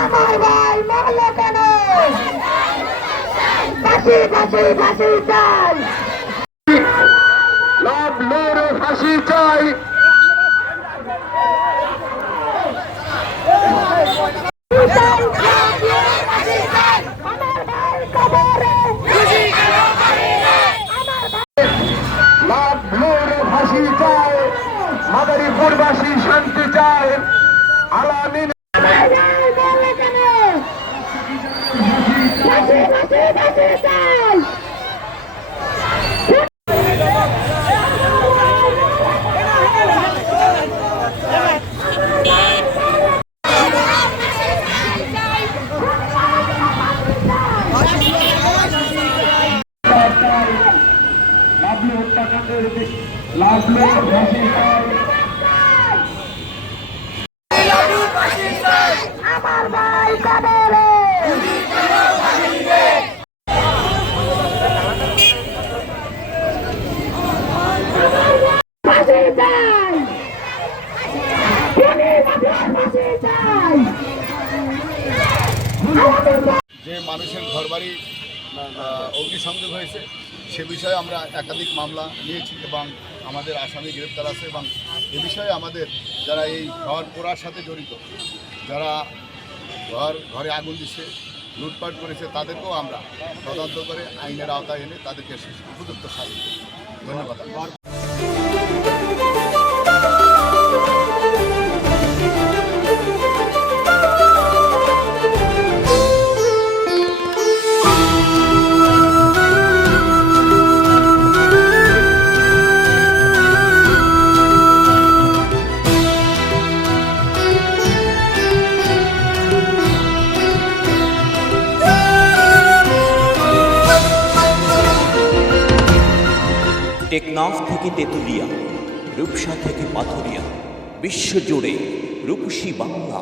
আমার ভাই মারলো কেন? ফাঁসি ফাঁসি ফাঁসি চাই, লাভলুর ফাঁসি চাই। লাভলুর ফাঁসি চাই, মাদারীপুরবাসী শান্তি চায়। আলামিন লাভলু হত্যাকাণ্ডের লাভলু ফাঁসি চাই। আমার ভাই কবরে ফাঁসি চাই, ফাঁসি চাই। যে মানুষের ঘরবাড়ি অগ্নিসংযোগ হয়েছে সে বিষয়ে আমরা একাধিক মামলা নিয়েছি এবং আমাদের আসামি গ্রেপ্তার আছে এবং এ বিষয়ে আমাদের যারা এই ঘর পোড়ার সাথে জড়িত, যারা ঘরে আগুন দিচ্ছে, লুটপাট করেছে, তাদেরকেও আমরা তদন্ত করে আইনের আওতায় এনে তাদেরকে উপযুক্ত শাস্তি দেব। ধন্যবাদ। টেকনাফ থেকে তেঁতুলিয়া, রূপসা থেকে পাথুরিয়া, বিশ্বজুড়ে রূপসী বাংলা।